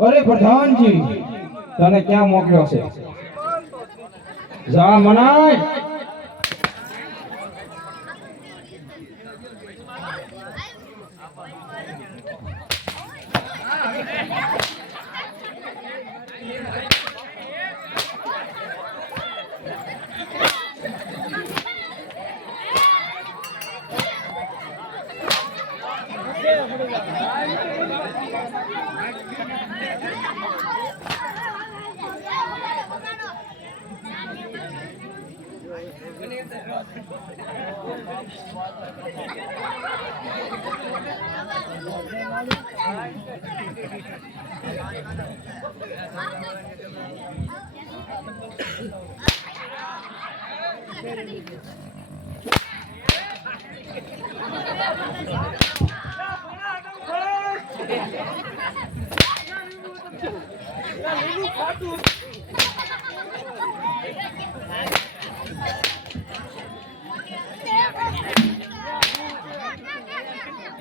અરે પ્રધાનજી તને ક્યાં મોકલ્યો છે? જા મનાય.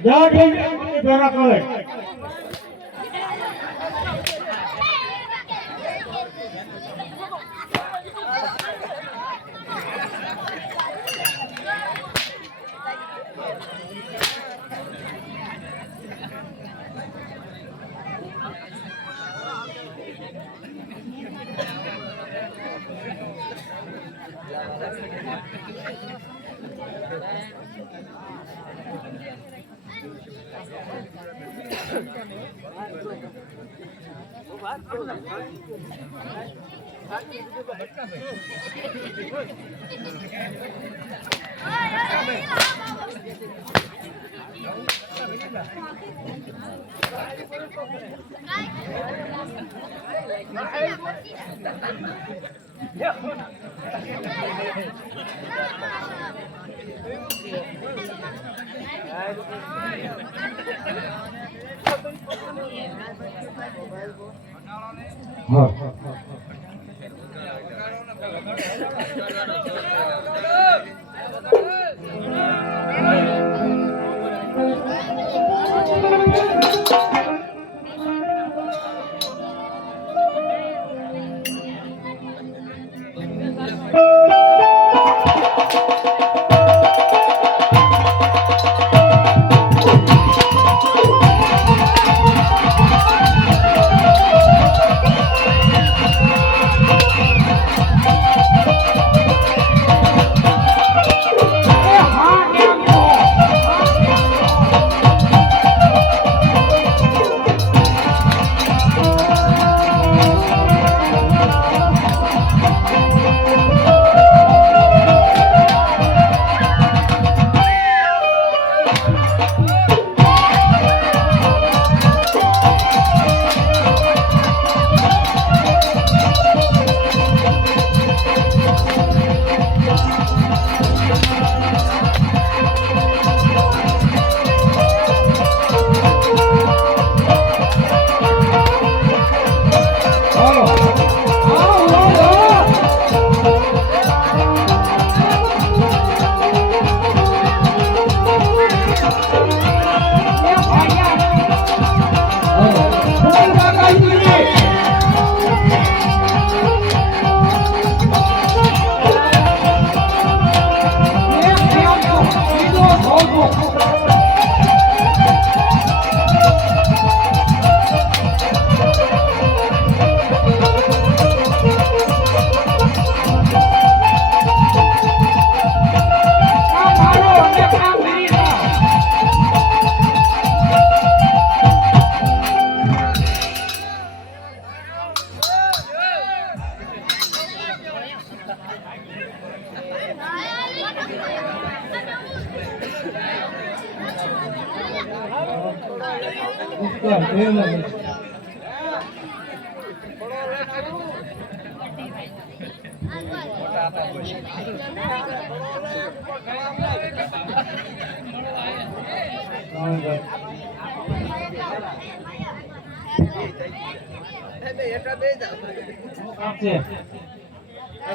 જા ટીમ ભેગા કરે. હા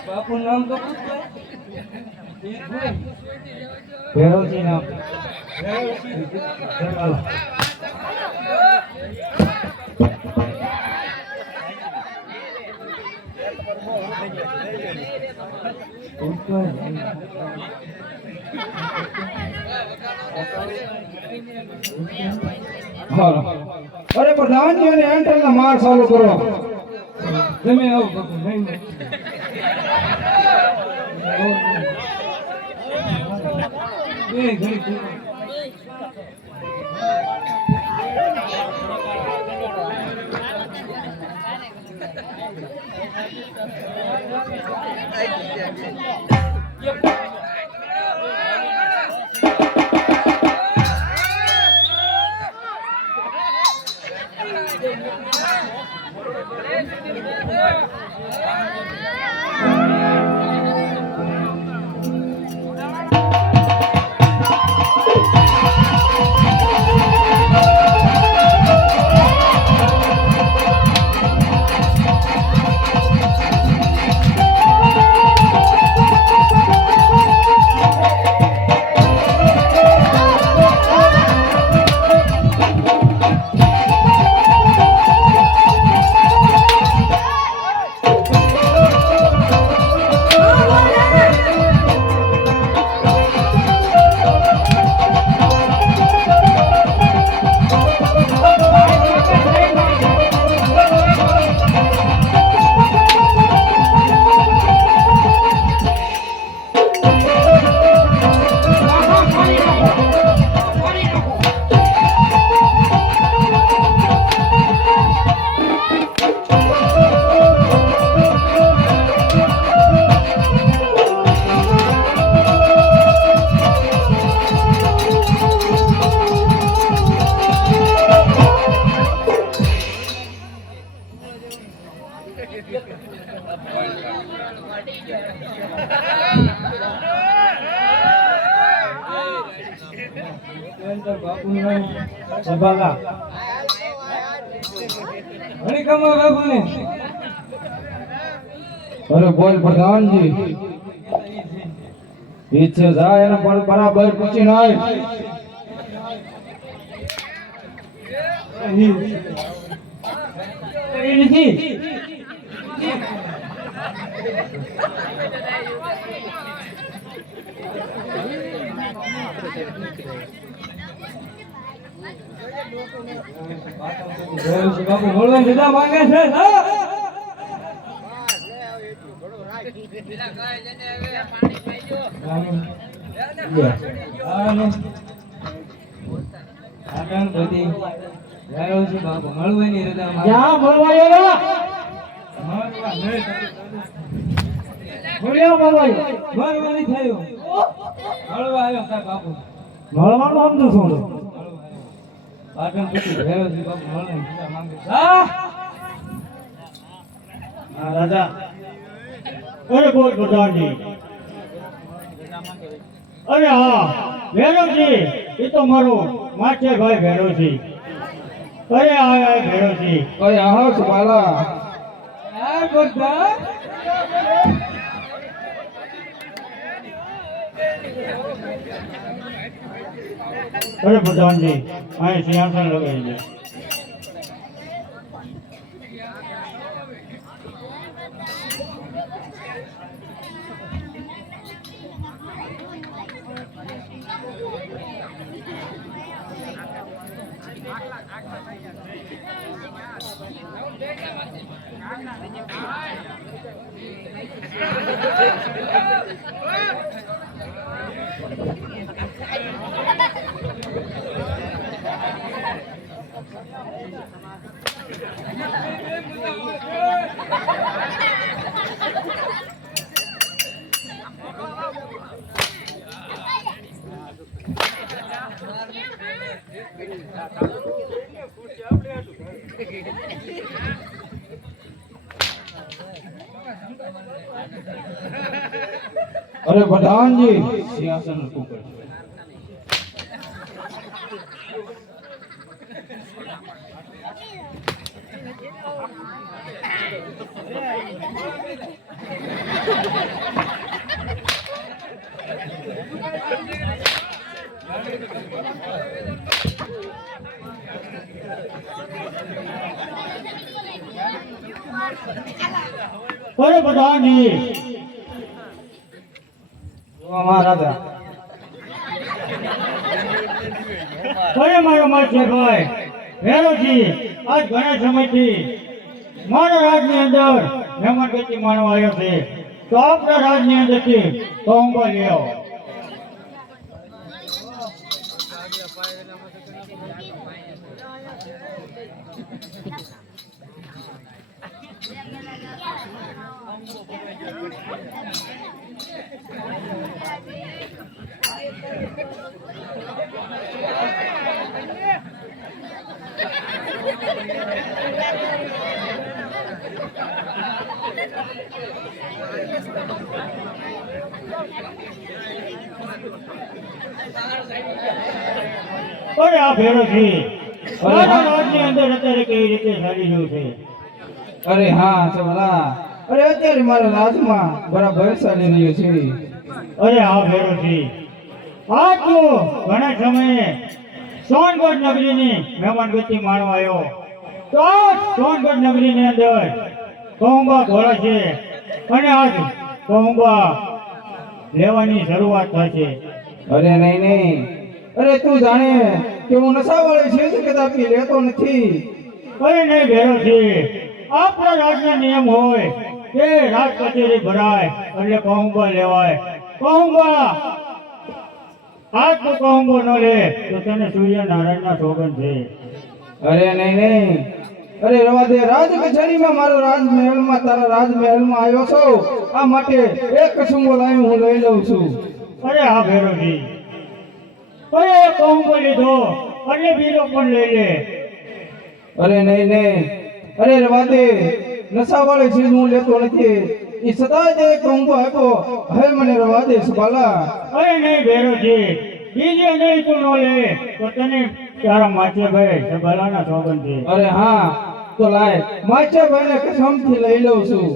બાપુ નામ તો ભેરવજી નામ ભેરવજી હાલો અરે પ્રધાનજી અને એન્ટલ ના માર ચાલુ કરો તમે આવો બાપુ નહીં બે ઘડી બાપુ સભાલા ઘણી કમા બાપુ ને અરે બોલ પ્રધાનજી ઈચ્છે જાય એને પણ બરાબર પૂછી નાય એ નથી બાપુ મળવા જુદા માંગે છે બાપુ મળવાની રજા ક્યાં મળવાયો મળવાની થયું મળવા આવ્યો તાર બાપુ મળવાનું સમજુ છું પાટણ પછી ગયો છે બાપુ મળવાની રજા માંગે છે હા રાજા અરે બોલ પ્રધાનજી અરે હા ભેરોજી એ તો મારો માથે ભાઈ ભેરોજી અરે આ ભેરોજી અરે આહો સભાલા આ બધા અરે પ્રધાનજી અહીં સિંહાસન લગાવી દે અરે પ્રધાનજી સિંહાસન ઉપર અરે પ્રધાનજી મહારાજા અરે મારો માછે ભાઈ ભેરોજી આજ ઘણા સમયથી મારા રાજની અંદર મહેમાન ગતિ માનવા આવ્યો છે તો આપણા રાજની અંદરથી કહુંબા લઈ આવો. અરે આ ભેરોજી મારા રાજની અંદર અત્યારે કેવી રીતે ચાલી રહ્યું છે? અરે હા સબલા અરે અત્યારે મારા રાજમાં બરાબર ચાલી રહ્યું છે. અરે હા ભેરોજી આ તો ઘણા સમયે સોનગઢ નગરીની મહેમાન ગતિ માણવા આવ્યો તો આ સોનગઢ નગરીની અંદર કહુંબા ઘોડા છે અને આજ કહુંબા લેવાની શરૂઆત થશે. અરે નહીં નહીં અરે તું જાણે કે હું નશાવાળી છે તો કદાપી લેતો નથી. અરે નહીં ભેરોજી આપણા રાજના નિયમ હોય કે રાજ કચેરી ભરાય એટલે કહુંબા લેવાય. કહુંબા આજ તો કહુંબો ન લે તો તને સૂર્યનારાયણના સોગંદ છે. અરે નહીં નહીં અરે રવા દે. રાજ કચેરીમાં મારો રાજમહેલમાં તારા રાજમહેલમાં આવ્યો છો આ માટે એક કસુંબો લાવી હું લઈ લઉં છું. અરે હા ભેરોજી અરે એક કહુંબો લીધો એટલે બીજો પણ લઈ લે. અરે નહીં નહીં અરે રવા દે. નશાવાળી ચીજ હું લેતો નથી. એ સદા જ એક કહુંબો આપ્યો હવે મને રવા દે સુબાલા. અરે નહીં ભેરોજી બીજે નહીં તું ન લે તો તને તારા માથે ભાઈ સભાલાના સોગંદ છે. અરે હા તો લાય માચા ભાઈને કસમથી લઈ લઉં છું.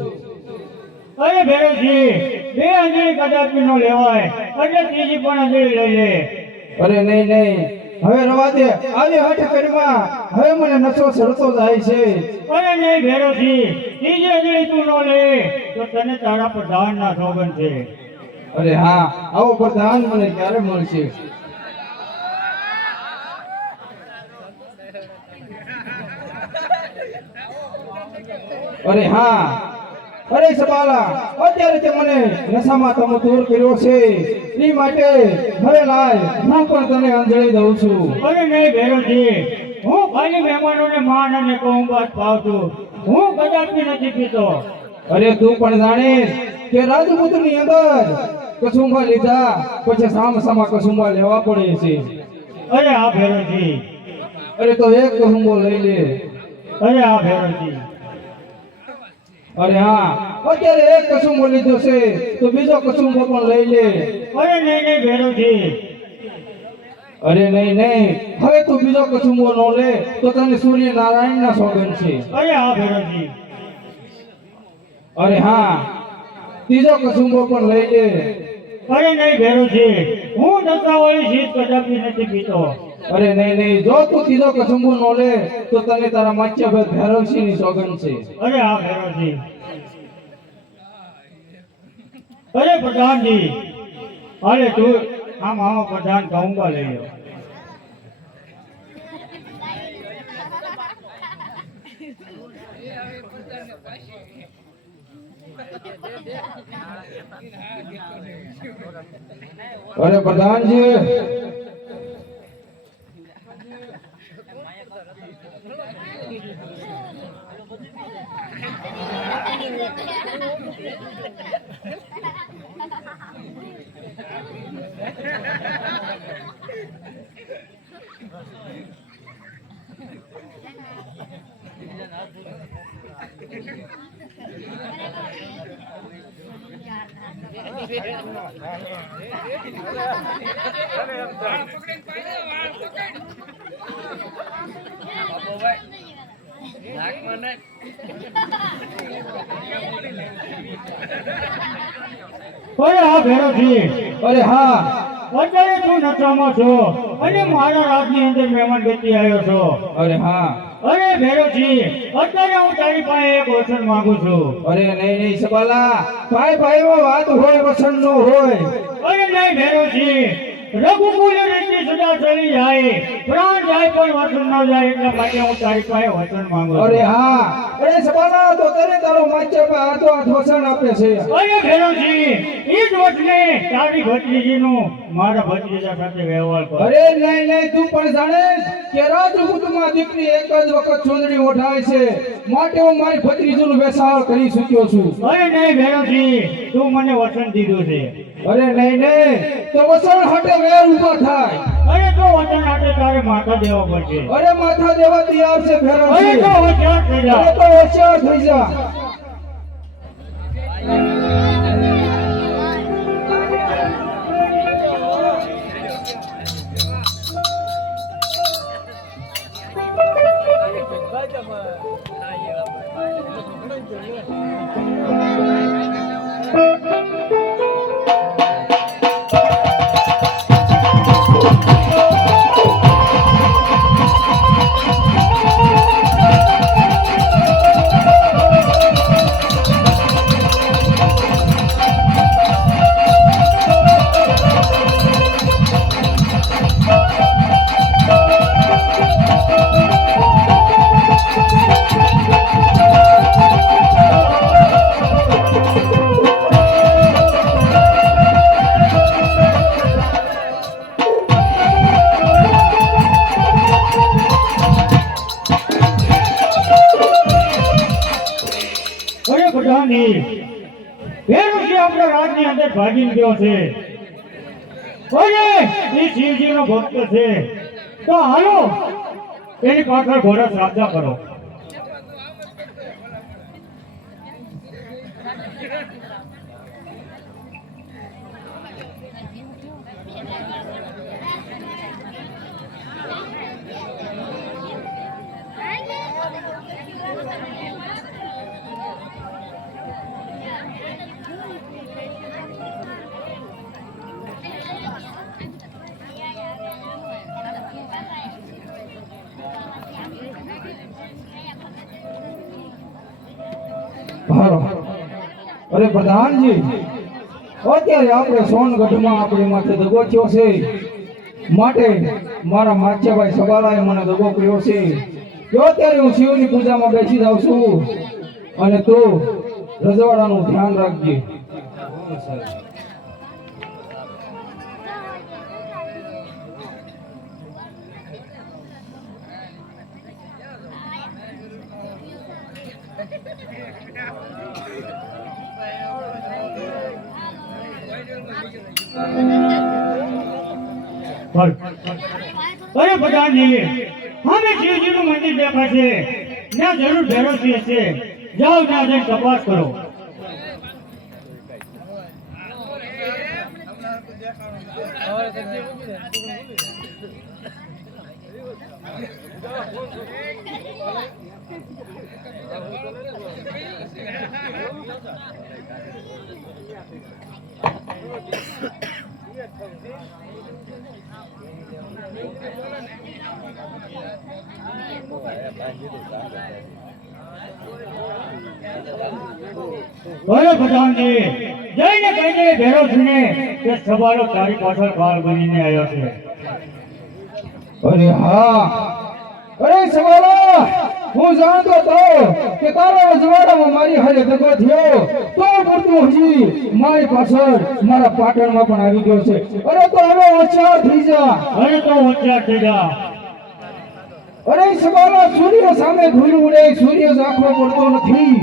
અરે ભેરોજી બે અંજળી કદાપી નો લેવાય એટલે ત્રીજી પણ અંજળી લઈ લે. અરે નહીં નહીં હવે રવા દે. આવી હઠ કરીમાં હવે મને નશો ચડતો જાય છે. અરે નહીં ભેરોજી ત્રીજી અંજળી તું ન લે તો તને તારા પ્રધાનના સોગંદ છે. અરે હા આવો પ્રધાન મને ક્યારે મળશે? અરે હા અરે સબાલા અત્યારે તે મને નશામાં તમે દૂર કર્યો છે એ માટે હવે લાય હું પણ તને અંજળી દઉં છું. અરે નહીં ભેરોજી હું ખાલી મહેમાનોને માન અને કહુંબા જ પાવ છું. હું કદાપી નથી પીતો. અરે તું પણ જાણીશ કે રાજપૂતની અંદર કસુંબા લીધા પછી સામસામા કસુંબા લેવા પડે છે. અરે હા ભેરોજી અરે તો એક કસુંબો લઈ લે. અરે હા ભેરોજી અરે હા અત્યારે એક કસુંબો લીધો છે તો બીજો કસુંબો પણ લઈ લે. અરે નહીં નહીં ભેરોજી અરે નહીં નહીં હવે તું બીજો કસુંબો નો લે તો તને સૂર્યનારાયણના સોગંદ છે. અરે હા ભેરોજી અરે હા ત્રીજો કસુંબો પણ લઈ લે. અરે નહીં ભેરોજી હું નશાવાળી ચીજ કદાપી નથી પીતો. અરે નહીં નહીં જો તું ત્રીજો કસુંબો નો લે તો તને તારા માચ્યાભાઈ ભૈરવસિંહની સોગંદ છે. અરે હા ભેરોજી અરે પ્રધાનજી અરે તું આમ પ્રધાન કહુંબા લઈ લો. અરે પ્રધાનજી અરે હા ભેરોજી અરે હા અત્યારે તું નશામાં છો અને મારા રાજની અંદર મહેમાન ગતિ આવ્યો છો. અરે હા. અરે ભેરોજી, અત્યારે હું તારી પાસે એક વચન માંગુ છું. અરે નહીં સબાલા, ભાઈ ભાઈમાં વાત હોય વસન નો હોય. અરે નહીં ભેરોજી, રઘુકુલ રીતિ સદા ચાલી જાય, પ્રાણ જાય પણ વચન ન જાય, એટલા માટે હું તારી પાસે વચન માંગુ છું. અરે હા. અરે સબાલા, તો તને તારો માચ્ય પર હાથો હાથ વસન આપે છે. અરે ભેરોજી, ઈ જ વચને તારી ભત્રીજીનું મારા ભત્રીજા સાથે વ્યવહાર કર. અરે નહીં તું પણ જાણે કે રાજપૂતમાં દીકરી એક જ વખત ચૂંદડી ઓઢાય છે, માટે હું મારી ભત્રીજીનું વેસાળ કરી ચૂક્યો છું. અરે નહીં ભેરોજી, તું મને વચન દીધું છે. અરે નહીં તો વસણ હાટે વેર ઊભા થાય. અરે તો વચન માટે તારે માથા દેવા પડશે. અરે માથા દેવા તૈયાર છે અરે ભેરવજી. તો હોશિયાર થઈ જા. અરે તો હોશિયાર થઈ જા. અરે બધાની ભેરુજી આપણા રાજની અંદર ભાગી ગયો છે. અરે એ શિવજીનો ભક્ત છે, તો હાલો એની પાછળ ઘોડા સાબદા કરો. હાલો. અરે પ્રધાનજી, અત્યારે આપણે સોનગઢમાં આપણી માથે દગો થયો છે, માટે મારા માચ્યાભાઈ સબાલાએ મને દગો કર્યો છે. જો અત્યારે હું શિવની પૂજામાં બેસી જાઉં છું, અને તું રજવાડાનું ધ્યાન રાખજે. અરે બધાની હવે શિવજીનું મંદિર દેખાશે, ત્યાં જરૂર ભેરોજી હશે. જાઓ ત્યાં જઈને તપાસ કરો. અરે બધાની જઈને કહી દે ભેરોજીને કે સવારો તારી પાછળ કાળ બનીને આવ્યો છે. અરે હા. અરે સવાલા, હું જાણતો હતો કે તારા રજવાડામાં મારી હારે દગો થયો, તો પૂરતું હજી મારી પાછળ મારા પાટણમાં પણ આવી ગયો છે. અરે તો હવે હોશિયાર થઈ જા. અરે તો હોશિયાર થઈ જા. અરે સવાલા, સૂર્ય સામે ધૂળ ઉડે, સૂર્ય આંખો પડતો નથી.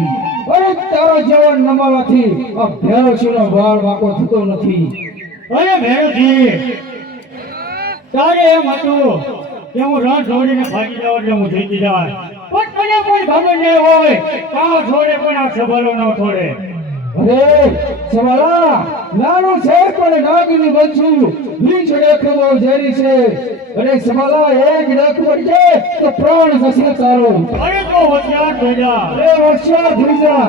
અરે તારા જવાન નમાવાથી આ ભેરવસીનો વાળ વાંકો થતો નથી. અરે ભેરોજી, તારે એમ હતું કે હું રણ છોડીને ભાગી જાઉં એટલે હું જીતી જાય, પણ મને કોઈ ખબર નહીં હોય કાં છોડે પણ આ સવાલો ન છોડે. અરે સવાલા, નાનું છે પણ નાગીનું બચ્ચું વીંછ ડેખ બહુ ઝેરી છે. અરે સવાલા, એક ડેખ પડશે તો પ્રાણ જશે તારો. અરે તો હોશિયાર થઈ જા. અરે હોશિયાર થઈ જા.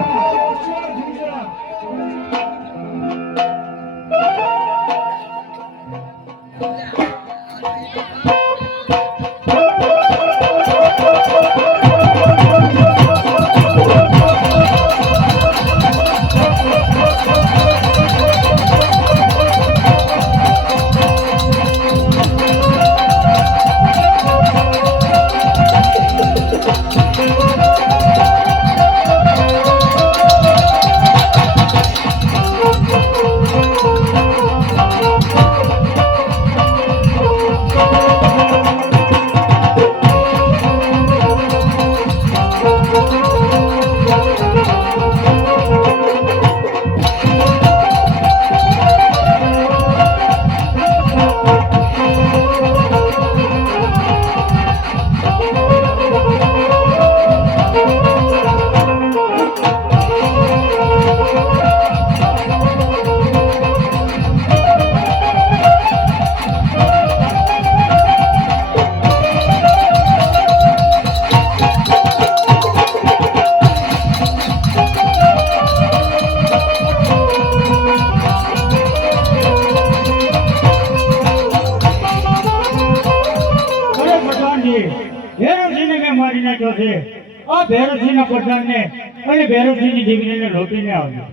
આવ્યો છે આ ભૈરવસિંહના પ્રધાનને અને ભૈરવસિંહની દીકરીને લૂંટીને આવ્યો